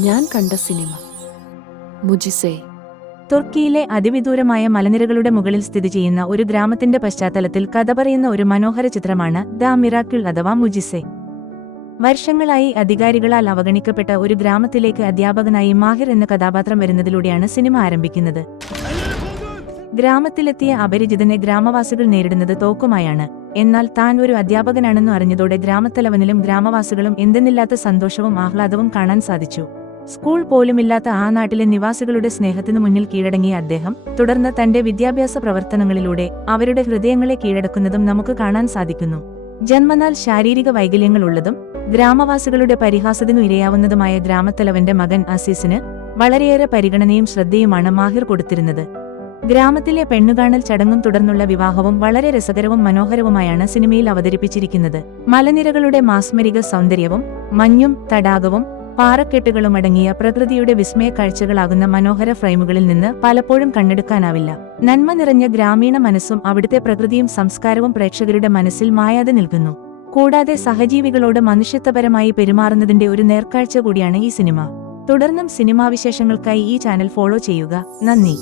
ഞാൻ കണ്ട സിനിമ മുജിസെ. തുർക്കിയിലെ അതിവിദൂരമായ മലനിരകളുടെ മുകളിൽ സ്ഥിതി ചെയ്യുന്ന ഒരു ഗ്രാമത്തിന്റെ പശ്ചാത്തലത്തിൽ കഥ പറയുന്ന ഒരു മനോഹര ചിത്രമാണ് ദ മിറാക്കിൾ അഥവാ മുജിസെ. വർഷങ്ങളായി അധികാരികളാൽ അവഗണിക്കപ്പെട്ട ഒരു ഗ്രാമത്തിലേക്ക് അധ്യാപകനായി മാഹിർ എന്ന കഥാപാത്രം വരുന്നതിലൂടെയാണ് സിനിമ ആരംഭിക്കുന്നത്. ഗ്രാമത്തിലെത്തിയ അപരിചിതനെ ഗ്രാമവാസികൾ നേരിടുന്നത് തോക്കുമായാണ്. എന്നാൽ താൻ ഒരു അധ്യാപകനാണെന്നു അറിഞ്ഞതോടെ ഗ്രാമത്തലവനിലും ഗ്രാമവാസികളും എന്തെന്നില്ലാത്ത സന്തോഷവും ആഹ്ലാദവും കാണാൻ സാധിച്ചു. സ്കൂൾ പോലുമില്ലാത്ത ആ നാട്ടിലെ നിവാസികളുടെ സ്നേഹത്തിനു മുന്നിൽ കീഴടങ്ങിയ അദ്ദേഹം തുടർന്ന് തന്റെ വിദ്യാഭ്യാസ പ്രവർത്തനങ്ങളിലൂടെ അവരുടെ ഹൃദയങ്ങളെ കീഴടക്കുന്നതും നമുക്ക് കാണാൻ സാധിക്കുന്നു. ജന്മനാൽ ശാരീരിക വൈകല്യങ്ങളുള്ളതും ഗ്രാമവാസികളുടെ പരിഹാസത്തിനു ഇരയാവുന്നതുമായ ഗ്രാമത്തലവന്റെ മകൻ അസീസിന് വളരെയേറെ പരിഗണനയും ശ്രദ്ധയുമാണ് മാഹിർ കൊടുത്തിരുന്നത്. ഗ്രാമത്തിലെ പെണ്ണുകാണൽ ചടങ്ങും തുടർന്നുള്ള വിവാഹവും വളരെ രസകരവും മനോഹരവുമായാണ് സിനിമയിൽ അവതരിപ്പിച്ചിരിക്കുന്നത്. മലനിരകളുടെ മാസ്മരിക സൗന്ദര്യവും മഞ്ഞും തടാകവും പാറക്കെട്ടുകളുമടങ്ങിയ പ്രകൃതിയുടെ വിസ്മയ കാഴ്ചകളാകുന്ന മനോഹര ഫ്രെയിമുകളിൽ നിന്ന് പലപ്പോഴും കണ്ണെടുക്കാനാവില്ല. നന്മ നിറഞ്ഞ ഗ്രാമീണ മനസ്സും അവിടുത്തെ പ്രകൃതിയും സംസ്കാരവും പ്രേക്ഷകരുടെ മനസ്സിൽ മായാതെ നിൽക്കുന്നു. കൂടാതെ സഹജീവികളോട് മനുഷ്യത്വപരമായി പെരുമാറുന്നതിന്റെ ഒരു നേർക്കാഴ്ച കൂടിയാണ് ഈ സിനിമ. തുടർന്നും സിനിമാവിശേഷങ്ങൾക്കായി ഈ ചാനൽ ഫോളോ ചെയ്യുക. നന്ദി.